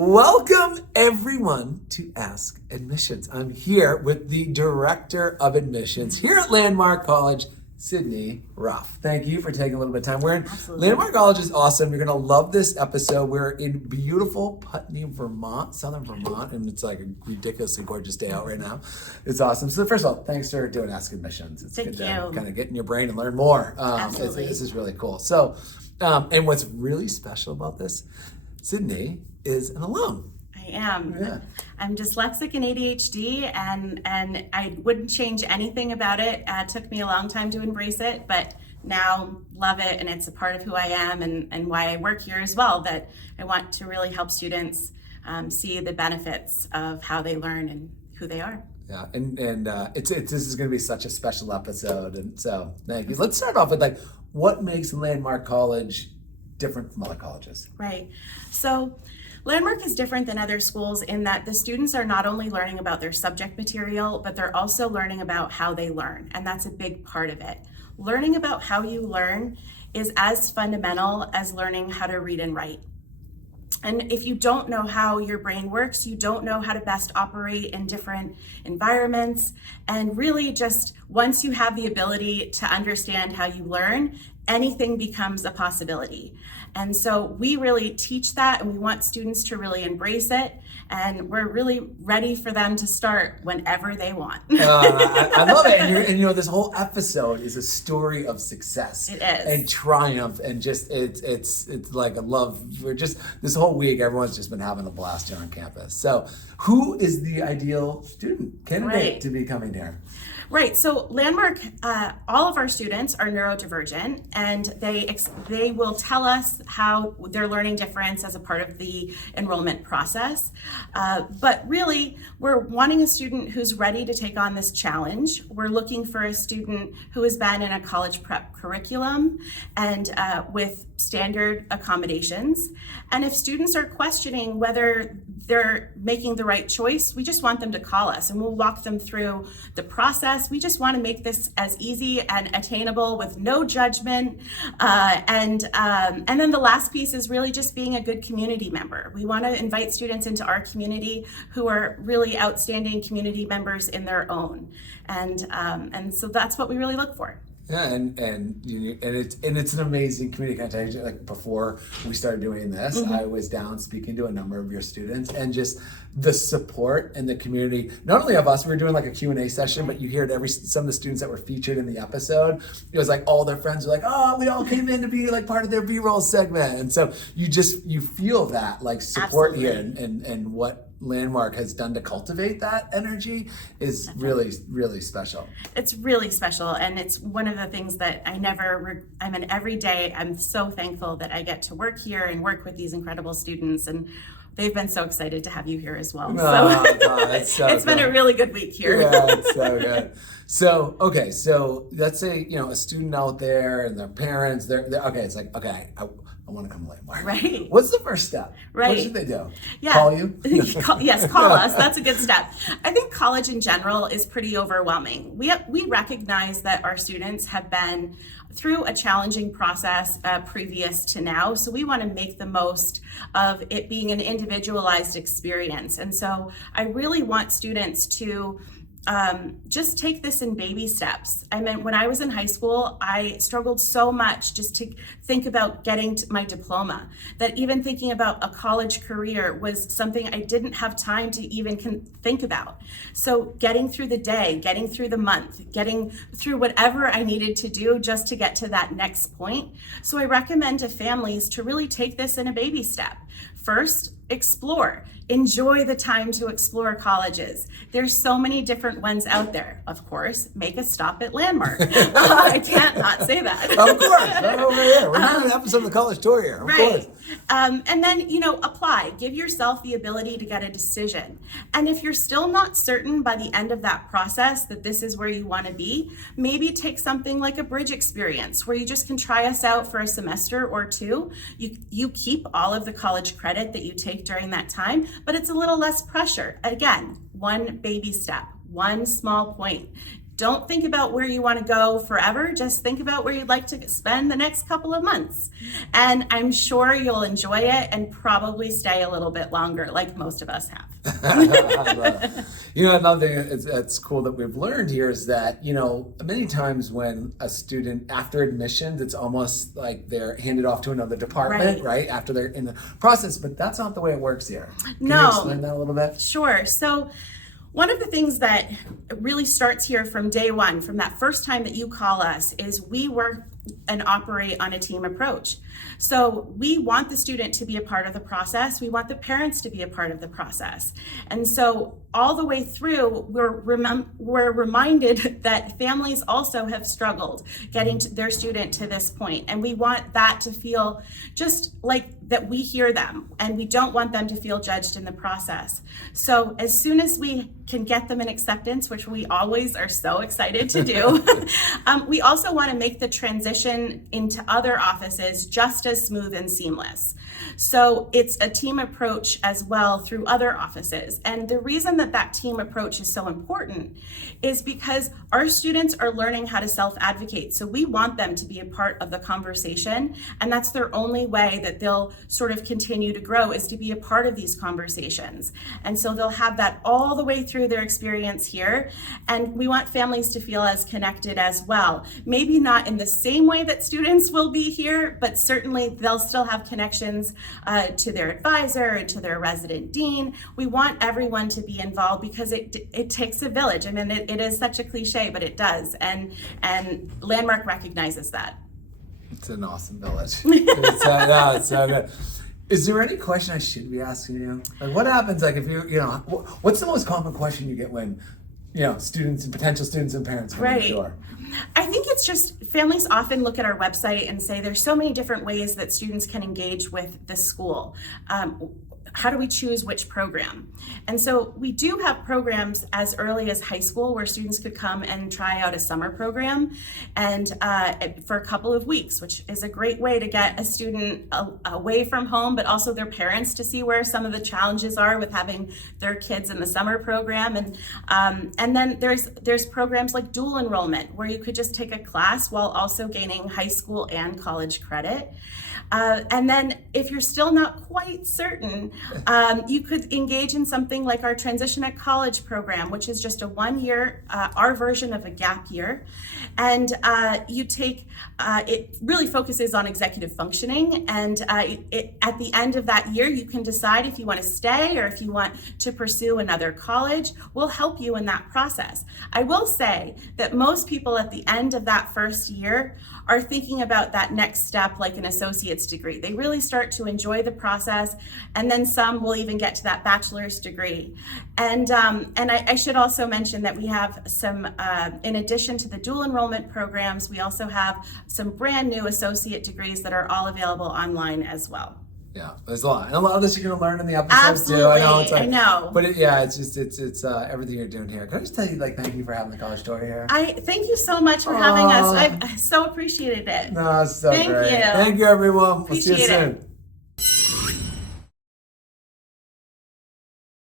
Welcome everyone to Ask Admissions. I'm here with the Director of Admissions here at Landmark College, Sydney Ruff. Thank you for taking a little bit of time. Landmark College is awesome. You're going to love this episode. We're in beautiful Putney, Vermont, southern Vermont, and it's like a ridiculously gorgeous day out right now. It's awesome. So first of all, thanks for doing Ask Admissions. It's Thank good you. to kind of get in your brain and learn more. Absolutely. This is really cool. So, and what's really special about this, Sydney is an alum. I am. Yeah. I'm dyslexic and ADHD, and I wouldn't change anything about it. It took me a long time to embrace it, but now love it, and it's a part of who I am and why I work here as well, that I want to really help students see the benefits of how they learn and who they are. Yeah, and this is going to be such a special episode, and so thank you. Let's start off with what makes Landmark College different from other colleges? Right. So Landmark is different than other schools in that the students are not only learning about their subject material, but they're also learning about how they learn. And that's a big part of it. Learning about how you learn is as fundamental as learning how to read and write. And if you don't know how your brain works, you don't know how to best operate in different environments. And really just once you have the ability to understand how you learn, anything becomes a possibility. And so we really teach that, and we want students to really embrace it. And we're really ready for them to start whenever they want. I love it. And this whole episode is a story of success. It is. And triumph, and just it's like a love. We're just this whole week, everyone's just been having a blast here on campus. So, who is the ideal student candidate to be coming here? Right. So Landmark, all of our students are neurodivergent, and they will tell us how their learning difference as a part of the enrollment process. But really, we're wanting a student who's ready to take on this challenge. We're looking for a student who has been in a college prep curriculum and with standard accommodations. And if students are questioning whether they're making the right choice, we just want them to call us, and we'll walk them through the process. We just want to make this as easy and attainable with no judgment. And then the last piece is really just being a good community member. We want to invite students into our community who are really outstanding community members in their own. And so that's what we really look for. Yeah, and it's an amazing community. Can I tell you, like before we started doing this, I was down speaking to a number of your students, and just the support and the community, not only of us, we were doing like a Q&A session, but you heard some of the students that were featured in the episode, it was like all their friends were like, oh, we all came in to be like part of their B-roll segment. And so you feel that like support here, and what Landmark has done to cultivate that energy is really, really special. It's really special, and it's one of the things that I'm in every day. I'm so thankful that I get to work here and work with these incredible students, and they've been so excited to have you here as well. It's been a really good week here. Yeah, it's so good. So, okay, so let's say, a student out there and their parents, they're okay, it's like, okay, I want to come to Landmark. Right. What's the first step? Right. What should they do? Yeah. Call you? Yes, call us. That's a good step. I think college in general is pretty overwhelming. We recognize that our students have been through a challenging process previous to now, so we want to make the most of it being an individualized experience. And so I really want students to just take this in baby steps. I mean, when I was in high school, I struggled so much just to think about getting to my diploma, that even thinking about a college career was something I didn't have time to even think about. So getting through the day, getting through the month, getting through whatever I needed to do just to get to that next point. So I recommend to families to really take this in a baby step. First, explore. Enjoy the time to explore colleges. There's so many different ones out there. Of course, make a stop at Landmark. I can't not say that. Of course, right over here. We're doing an episode of the college tour here, of course. And then, apply. Give yourself the ability to get a decision. And if you're still not certain by the end of that process that this is where you want to be, maybe take something like a bridge experience where you just can try us out for a semester or two. You keep all of the college credit that you take during that time, but it's a little less pressure. Again, one baby step, one small point. Don't think about where you want to go forever. Just think about where you'd like to spend the next couple of months. And I'm sure you'll enjoy it and probably stay a little bit longer, like most of us have. Another thing that's cool that we've learned here is that, many times when a student, after admissions, it's almost like they're handed off to another department, right? After they're in the process, but that's not the way it works here. Can you explain that a little bit? Sure. So one of the things that really starts here from day one, from that first time that you call us, is we work and operate on a team approach. So we want the student to be a part of the process. We want the parents to be a part of the process. And so all the way through, we're reminded that families also have struggled getting their student to this point. And we want that to feel just like that we hear them, and we don't want them to feel judged in the process. So as soon as we can get them an acceptance, which we always are so excited to do, we also want to make the transition into other offices just as smooth and seamless. So it's a team approach as well through other offices. And the reason that that team approach is so important is because our students are learning how to self-advocate. So we want them to be a part of the conversation, and that's their only way that they'll sort of continue to grow, is to be a part of these conversations. And so they'll have that all the way through their experience here. And we want families to feel as connected as well. Maybe not in the same way that students will be here, but certainly they'll still have connections to their advisor and to their resident dean. We want everyone to be involved because it takes a village. I mean, it is such a cliche, but it does. And Landmark recognizes that. It's an awesome village. It's so good. Is there any question I should be asking you? Like, what happens, like, if what's the most common question you get when, students and potential students and parents come in the door? I think it's just families often look at our website and say there's so many different ways that students can engage with the school. How do we choose which program? And so we do have programs as early as high school where students could come and try out a summer program and for a couple of weeks, which is a great way to get a student away from home, but also their parents to see where some of the challenges are with having their kids in the summer program. And then there's programs like dual enrollment, where you could just take a class while also gaining high school and college credit. And then if you're still not quite certain, you could engage in something like our Transition at College program, which is just a 1 year, our version of a gap year. And you take, it really focuses on executive functioning. And at the end of that year, you can decide if you want to stay or if you want to pursue another college. We'll help you in that process. I will say that most people at the end of that first year are thinking about that next step, like an associate's degree. They really start to enjoy the process, and then some will even get to that bachelor's degree. And I should also mention that we have some, in addition to the dual enrollment programs, we also have some brand new associate degrees that are all available online as well. Yeah, there's a lot. And a lot of this you're going to learn in the episodes too. Absolutely, I know. But it's everything you're doing here. Can I just tell you, thank you for having the college story here? Thank you so much for having us. I so appreciated it. No, it's so Thank great. you. Thank you, everyone. Appreciate We'll see you soon. it.